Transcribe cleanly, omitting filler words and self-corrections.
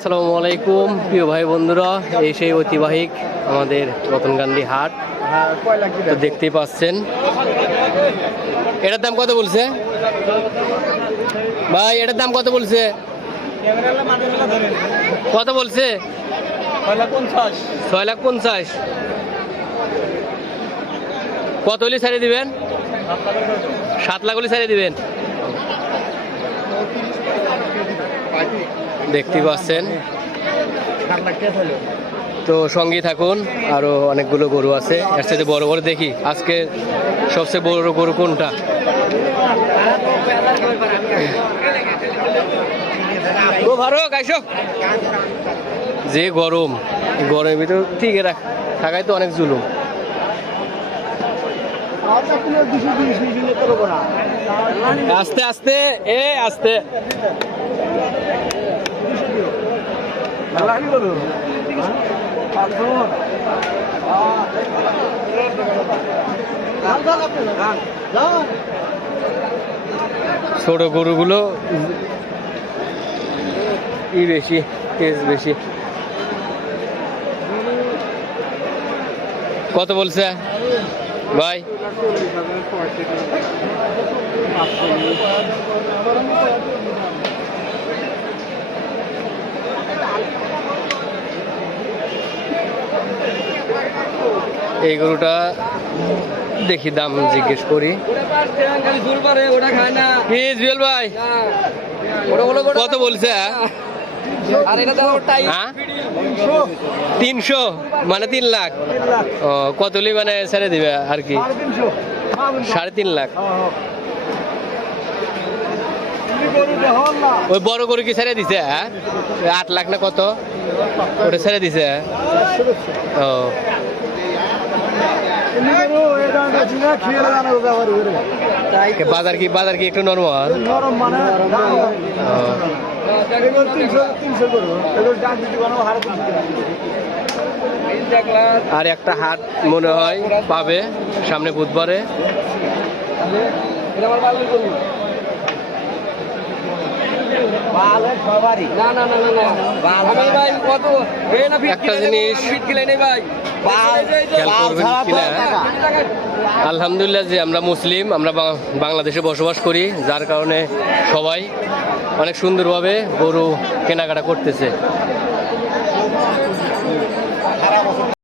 আসসালামু আলাইকুম প্রিয় ভাই বন্ধুরা, এই সেই ঐতিহাসিক আমাদের রতনকান্দি হাট। তো দেখতেই পাচ্ছেন, এটার দাম কত বলছে ভাই? এটার দাম কত বলছে? কত বলছে? 6,50,000। কত হলে ছাড়িয়ে দিবেন? 7 লাখ হলে ছাড়িয়ে দিবেন। দেখতে পাচ্ছেন, তো সঙ্গী থাকুন। আরো অনেকগুলো গরু আছে, এর সাথে বড় বড় দেখি আজকে সবচেয়ে বড় গরু কোনটা। ও ফারুক আইসো। যে গরম, গরমের ভিতর ঠিক থাকায় তো অনেক জুলুম। আস্তে আস্তে আস্তে। ছোট গরুগুলো বেশি তেজ বেশি। কত বলছে ভাই? এই গরুটা দেখি, দাম জিজ্ঞেস করি। ভাই কত বলছে? 300 মানে 3 লাখ। ও কতলি মানে ছেড়ে দিবে আর কি? 3.5 লাখ। ওই বড় গরু কি ছেড়ে দিছে? 8 লাখ না কত ওটা ছেড়ে দিছে? ও বাজার কি একটু নরমাল? আর একটা হাট মনে হয় পাবে সামনে বুধবারে। একটা জিনিস আলহামদুলিল্লাহ যে আমরা মুসলিম, আমরা বাংলাদেশে বসবাস করি, যার কারণে সবাই অনেক সুন্দরভাবে গরু কেনাকাটা করতেছে।